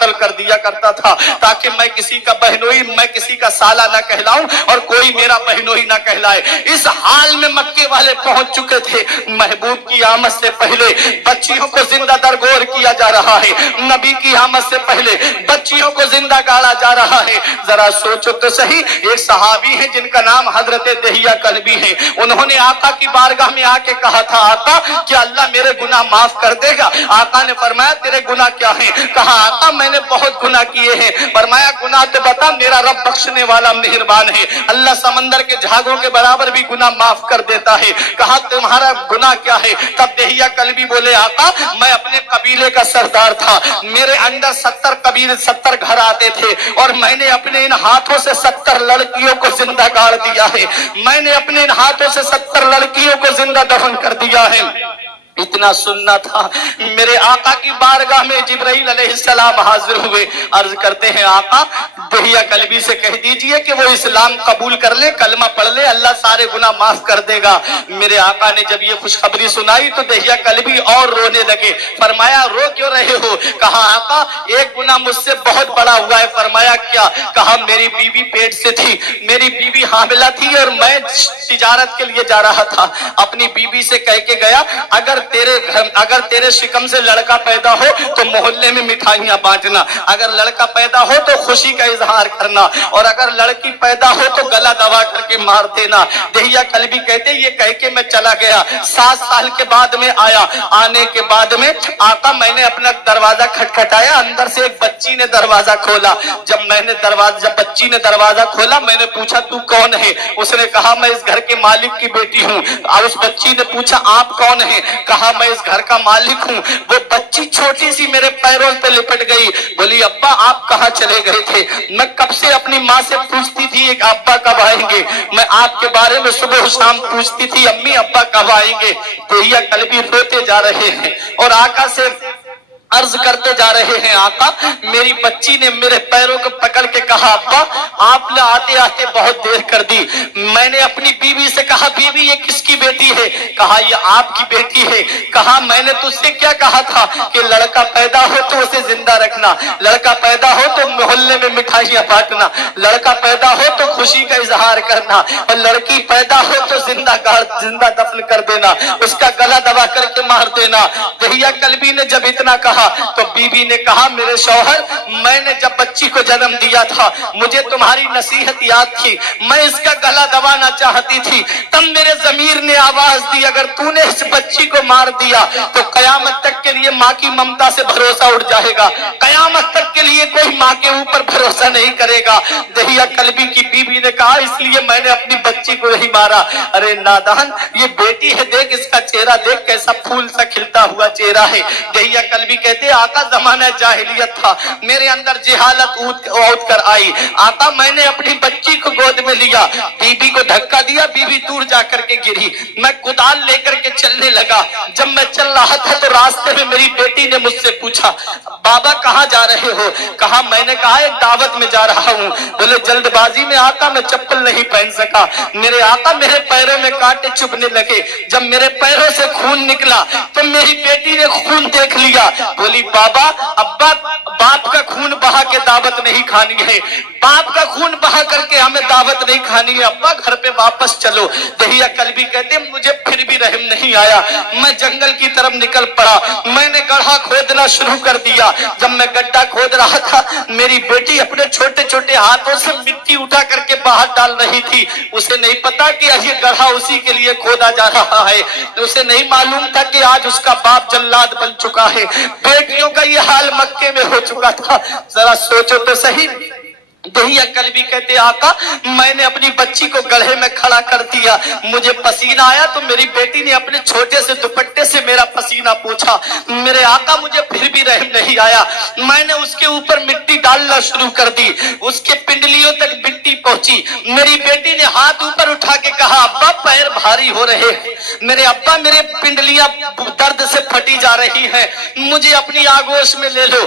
قتل کر دیا کرتا تھا تاکہ میں کسی کا بہنوئی میں کسی کا سالہ نہ کہلاؤں اور کوئی میرا بہنوئی نہ کہلائے۔ اس حال میں مکے والے پہنچ چکے تھے۔ محبوب کی آمد سے پہلے بچیوں کو زندہ درگور کیا جا رہا ہے، نبی کی آمد سے پہلے بچیوں کو زندہ گاڑا جا رہا ہے۔ ذرا سوچو تو صحیح، ایک صحابی ہے جن کا نام حضرت دہیہ کلبی ہے، انہوں نے آقا کی بارگاہ میں آ کے کہا تھا آقا کیا اللہ میرے گناہ معاف کر دے گا؟ آقا نے فرمایا تیرے گناہ کیا ہیں؟ کہا آقا میں نے بہت گناہ کیے ہیں۔ فرمایا گناہ تو بتا، میرا رب بخشنے والا مہربان ہے، اللہ سمندر کے جھاگوں کے برابر بھی گناہ معاف کر دیتا ہے۔ کہا تمہارا گناہ کیا ہے؟ تب دہیہ کلبی بولے آقا میں اپنے قبیلے کا سردار تھا، میرے اندر 70 گھر آتے تھے اور میں نے اپنے ان ہاتھوں سے 70 لڑکیوں کو زندہ گاڑ دیا ہے، میں نے اپنے ان ہاتھوں سے 70 لڑکیوں کو زندہ دفن کر دیا ہے۔ اتنا سننا تھا، میرے آقا کی بارگاہ میں جبرائیل علیہ السلام حاضر ہوئے، عرض کرتے ہیں آقا دہیہ کلبی سے کہہ دیجئے کہ وہ اسلام قبول کر لے، کلمہ پڑھ لے، اللہ سارے گناہ معاف کر دے گا۔ میرے آقا نے جب یہ خوشخبری سنائی تو دہیہ کلبی اور رونے لگے۔ فرمایا رو کیوں رہے ہو؟ کہا آقا ایک گناہ مجھ سے بہت بڑا ہوا ہے۔ فرمایا کیا؟ کہا میری بیوی پیٹ سے تھی، میری بیوی حاملہ تھی اور میں تجارت کے لیے جا رہا تھا، اپنی بیوی سے کہہ کے گیا اگر تیرے شکم سے لڑکا پیدا ہو تو محلے میں مٹھائیاں بانٹنا، اگر لڑکا پیدا ہو تو خوشی کا اظہار کرنا، اور اگر لڑکی پیدا ہو تو گلا دبا کر کے مار دینا۔ دہیہ کلبی کہتے یہ کہہ کے میں چلا گیا۔ 7 سال کے بعد میں آیا، آنے کے بعد میں آقا میں نے اپنا دروازہ کھٹکھٹایا، اندر سے ایک بچی نے دروازہ کھولا۔ جب بچی نے دروازہ کھولا میں نے پوچھا تو کون ہے؟ اس نے کہا میں اس گھر کے مالک کی بیٹی ہوں۔ اور اس بچی نے پوچھا آپ کون ہیں؟ کہا میں اس گھر کا مالک ہوں۔ وہ بچی چھوٹی سی میرے پیروں پہ لپٹ گئی، بولی ابا آپ کہاں چلے گئے تھے؟ میں کب سے اپنی ماں سے پوچھتی تھی ابا کب آئیں گے، میں آپ کے بارے میں صبح و شام پوچھتی تھی امی ابا کب آئیں گے۔ دہیہ کلبی روتے جا رہے ہیں اور آقا سے عرض کرتے جا رہے ہیں آقا میری بچی نے میرے پیروں کو پکڑ کے کہا ابا آپ نے آتے آتے بہت دیر کر دی۔ میں نے اپنی بیوی سے کہا بیوی یہ کس کی بیٹی ہے؟ کہا یہ آپ کی بیٹی ہے۔ کہا میں نے تجھ سے کیا کہا تھا کہ لڑکا پیدا ہو تو اسے زندہ رکھنا، لڑکا پیدا ہو تو محلے میں مٹھائیاں بانٹنا، لڑکا پیدا ہو تو خوشی کا اظہار کرنا، اور لڑکی پیدا ہو تو زندہ دفن کر دینا، اس کا گلا دبا کر کے مار دینا۔ دہیہ کلبی نے جب اتنا کہا تو بی بی نے کہا میرے شوہر میں نے جب بچی کو جنم دیا تھا مجھے تمہاری نصیحت یاد تھی، میں اس کا گلا دبانا چاہتی تھی، تب میرے ضمیر نے آواز دی اگر تو نے اس بچی کو مار دیا تو قیامت تک کے لیے ماں کی ممتا سے بھروسہ اٹھ جائے گا، قیامت تک کے لیے کوئی ماں کے اوپر بھروسہ نہیں کرے گا۔ دہیہ کلبی کی بی بی نے کہا اس لیے میں نے اپنی بچی کو نہیں مارا۔ ارے نادان یہ بیٹی ہے، دیکھ اس کا چہرہ دیکھ کیسا پھول سا کھلتا ہوا چہرہ ہے۔ دہیہ کلبی کہتے آقا زمانہ جاہلیت تھا، میرے اندر جہالت اود کر آئی، آقا میں نے اپنی بچی کو گود میں لیا، بی بی کو دھکا دیا، بی بی دور جا کر کے گری، میں کدال لے کر کے چلنے لگا، جب میں چل رہا تھا تو راستے میں میری بیٹی نے مجھ سے پوچھا بابا کہاں جا رہے ہو؟ کہا میں نے کہا ایک دعوت میں جا رہا ہوں۔ بولے جلد بازی میں آقا میں چپل نہیں پہن سکا، میرے آقا میرے پیروں میں کانٹے چبھنے لگے، جب میرے پیروں سے خون نکلا تو میری بیٹی نے خون دیکھ لیا، بولی بابا ابا باپ کا خون بہا کے دعوت نہیں کھانی ہے، باپ کا خون بہا کر کے ہمیں دعوت نہیں کھانی ہے، ابا گھر پہ واپس چلو۔ دہیہ کلبی کہتے مجھے پھر بھی رحم نہیں آیا، میں جنگل کی طرف نکل پڑا، میں نے گڑھا کھودنا شروع کر دیا، جب میں گڈھا کھود رہا تھا میری بیٹی اپنے چھوٹے چھوٹے ہاتھوں سے مٹی اٹھا کر کے باہر ڈال رہی تھی، اسے نہیں پتا کہ یہ گڑھا اسی کے لیے کھودا جا رہا ہے، اسے نہیں معلوم تھا کہ آج اس کا باپ جلاد بن چکا ہے، بیٹیوں کا یہ حال مکے میں ہو چکا تھا۔ ذرا سوچو تو صحیح، دہیہ کلبی کہتے آقا میں نے اپنی بچی کو گڑھے میں کھڑا کر دیا، مجھے پسینہ آیا تو میری بیٹی نے اپنے چھوٹے سے دوپٹے سے میرا پسینہ پوچھا، میرے آقا مجھے پھر بھی رحم نہیں آیا، میں نے اس کے اوپر مٹی ڈالنا شروع کر دی، اس کے پنڈلیوں تک مٹی پہنچی، میری بیٹی نے ہاتھ اوپر اٹھا کے کہا ابا پیر بھاری ہو رہے ہیں، میرے ابا میرے پنڈلیاں درد سے پھٹی جا رہی ہیں، مجھے اپنی آگوش میں لے لو،